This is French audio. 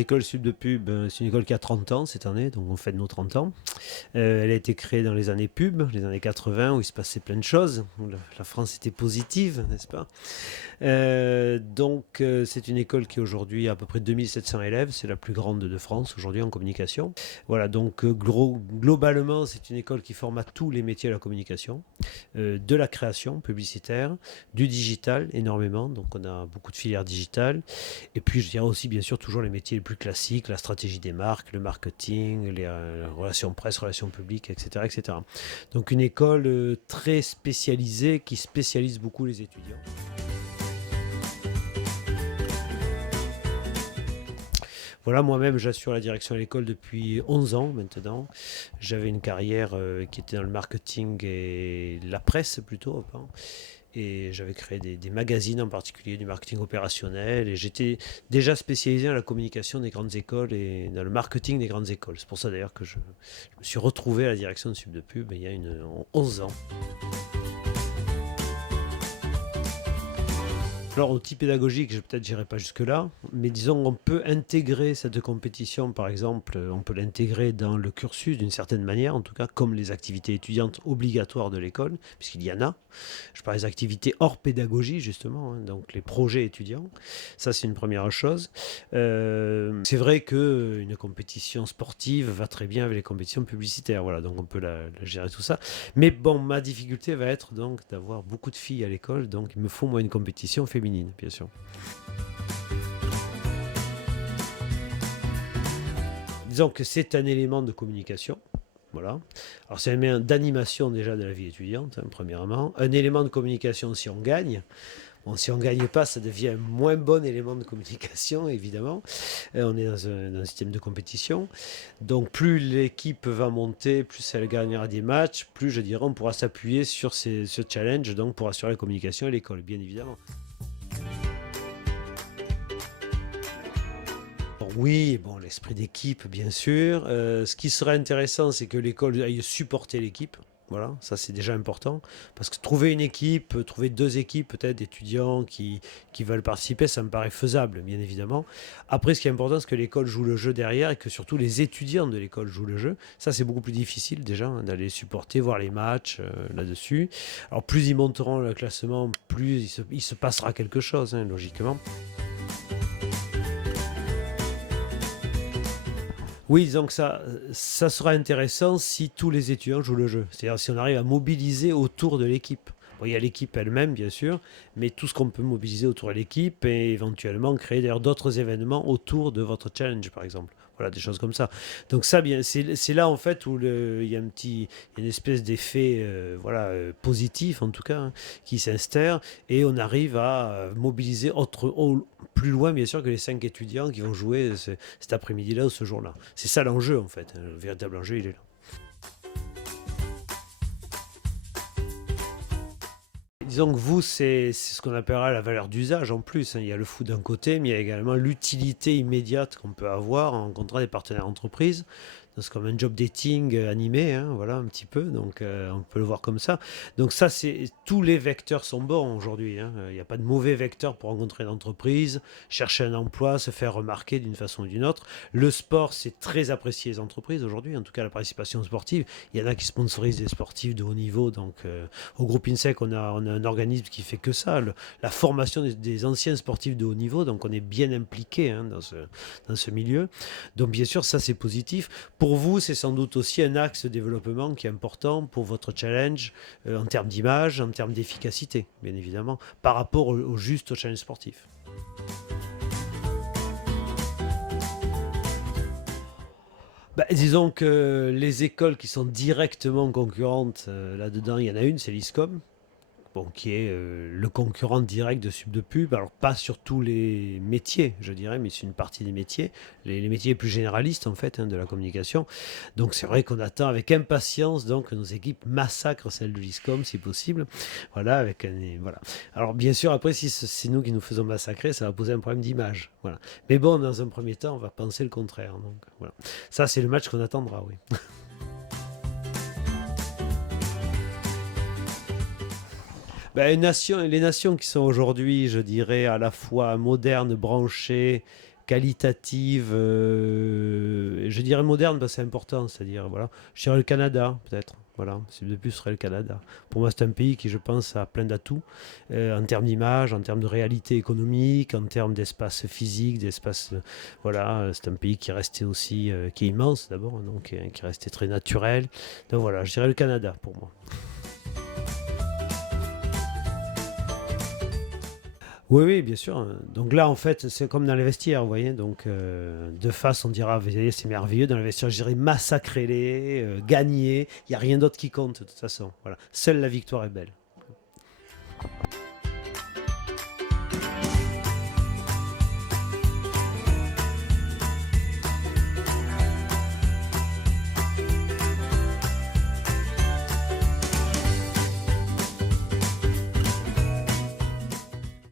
L'école Sub de Pub, c'est une école qui a 30 ans cette année, donc on fête nos 30 ans. Elle a été créée dans les années pub, les années 80, où il se passait plein de choses, où la France était positive, n'est-ce pas? C'est une école qui aujourd'hui a à peu près 2700 élèves, c'est la plus grande de France aujourd'hui en communication. Voilà, donc globalement, c'est une école qui forme à tous les métiers de la communication, de la création publicitaire, du digital énormément, donc on a beaucoup de filières digitales, et puis je dirais aussi bien sûr toujours les métiers les plus classiques, la stratégie des marques, le marketing, les relations presse, relations publiques, etc., etc. Donc une école très spécialisée qui spécialise beaucoup les étudiants. Voilà, moi-même, j'assure la direction de l'école depuis 11 ans maintenant. J'avais une carrière qui était dans le marketing et la presse plutôt. Hein. Et j'avais créé des magazines en particulier, du marketing opérationnel. Et j'étais déjà spécialisé dans la communication des grandes écoles et dans le marketing des grandes écoles. C'est pour ça d'ailleurs que je me suis retrouvé à la direction de Sub de Pub il y a 11 ans. Alors, outil pédagogique, peut-être j'irai pas jusque-là, mais disons on peut intégrer cette compétition, par exemple, on peut l'intégrer dans le cursus d'une certaine manière, en tout cas comme les activités étudiantes obligatoires de l'école, puisqu'il y en a. Je parle des activités hors pédagogie, justement, hein, donc les projets étudiants. Ça, c'est une première chose. C'est vrai qu'une compétition sportive va très bien avec les compétitions publicitaires, voilà, donc on peut la gérer tout ça. Mais bon, ma difficulté va être donc d'avoir beaucoup de filles à l'école, donc il me faut moi une compétition féminine, bien sûr. Disons que c'est un élément de communication. Voilà. Alors c'est un élément d'animation déjà de la vie étudiante, hein, premièrement. Un élément de communication si on gagne. Bon, si on ne gagne pas, ça devient un moins bon élément de communication, évidemment. On est dans un système de compétition. Donc, plus l'équipe va monter, plus elle gagnera des matchs, plus, je dirais, on pourra s'appuyer sur ce challenge donc pour assurer la communication à l'école, bien évidemment. Oui, bon, l'esprit d'équipe, bien sûr. Ce qui serait intéressant, c'est que l'école aille supporter l'équipe. Voilà, ça c'est déjà important. Parce que trouver une équipe, trouver deux équipes peut-être d'étudiants qui veulent participer, ça me paraît faisable, bien évidemment. Après, ce qui est important, c'est que l'école joue le jeu derrière et que surtout les étudiants de l'école jouent le jeu. Ça, c'est beaucoup plus difficile déjà, hein, d'aller supporter, voir les matchs là-dessus. Alors, plus ils monteront le classement, plus il se passera quelque chose, hein, logiquement. Oui, donc ça sera intéressant si tous les étudiants jouent le jeu. C'est-à-dire si on arrive à mobiliser autour de l'équipe. Bon, il y a l'équipe elle-même, bien sûr, mais tout ce qu'on peut mobiliser autour de l'équipe et éventuellement créer d'ailleurs d'autres événements autour de votre challenge, par exemple. Voilà, des choses comme ça. Donc ça, bien, c'est là en fait où il y a une espèce d'effet positif en tout cas, hein, qui s'instaure et on arrive à mobiliser plus loin bien sûr que les 5 étudiants qui vont jouer cet après-midi-là ou ce jour-là. C'est ça l'enjeu en fait. Le véritable enjeu, il est là. Disons que vous, c'est ce qu'on appellera la valeur d'usage en plus, hein. Il y a le foot d'un côté, mais il y a également l'utilité immédiate qu'on peut avoir en rencontrant des partenaires entreprises. C'est comme un job dating animé, hein, voilà un petit peu, donc on peut le voir comme ça. Donc ça, tous les vecteurs sont bons aujourd'hui, hein. Il n'y a pas de mauvais vecteur pour rencontrer une entreprise, chercher un emploi, se faire remarquer d'une façon ou d'une autre. Le sport, c'est très apprécié les entreprises aujourd'hui, en tout cas la participation sportive. Il y en a qui sponsorisent des sportifs de haut niveau, donc au groupe INSEC, on a un organisme qui fait que ça, la formation des anciens sportifs de haut niveau, donc on est bien impliqué, hein, dans ce milieu. Donc bien sûr, ça c'est positif. Pour vous, c'est sans doute aussi un axe de développement qui est important pour votre challenge en termes d'image, en termes d'efficacité, bien évidemment, par rapport juste au challenge sportif. Disons que les écoles qui sont directement concurrentes là-dedans, il y en a une, c'est l'ISCOM. Bon, qui est le concurrent direct de Sub de Pub. Alors, pas sur tous les métiers, je dirais, mais c'est une partie des métiers. Les métiers plus généralistes, en fait, hein, de la communication. Donc, c'est vrai qu'on attend avec impatience donc, que nos équipes massacrent celles de l'ISCOM, si possible. Voilà, voilà. Alors, bien sûr, après, si c'est nous qui nous faisons massacrer, ça va poser un problème d'image. Voilà. Mais bon, dans un premier temps, on va penser le contraire. Donc, voilà. Ça, c'est le match qu'on attendra, oui. Les nations qui sont aujourd'hui, je dirais, à la fois modernes, branchées, qualitative, je dirais moderne, parce que c'est important, c'est-à-dire, voilà, je dirais le Canada, peut-être. Voilà, c'est de plus serait le Canada. Pour moi, c'est un pays qui, je pense, a plein d'atouts en termes d'image, en termes de réalité économique, en termes d'espace physique, d'espace. Voilà, c'est un pays qui est resté aussi, qui est immense d'abord, donc qui est resté très naturel. Donc voilà, je dirais le Canada pour moi. Oui, oui, bien sûr. Donc là, en fait, c'est comme dans les vestiaires, vous voyez. Donc, de face, on dira, vous voyez, c'est merveilleux. Dans les vestiaires, je dirais massacrer-les, gagner. Il n'y a rien d'autre qui compte, de toute façon. Voilà. Seule la victoire est belle.